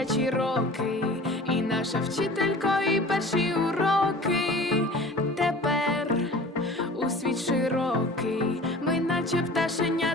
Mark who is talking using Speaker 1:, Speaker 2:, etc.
Speaker 1: дитячі роки, і наша вчителько, і перші уроки. Тепер у світ широкий, ми наче пташеня.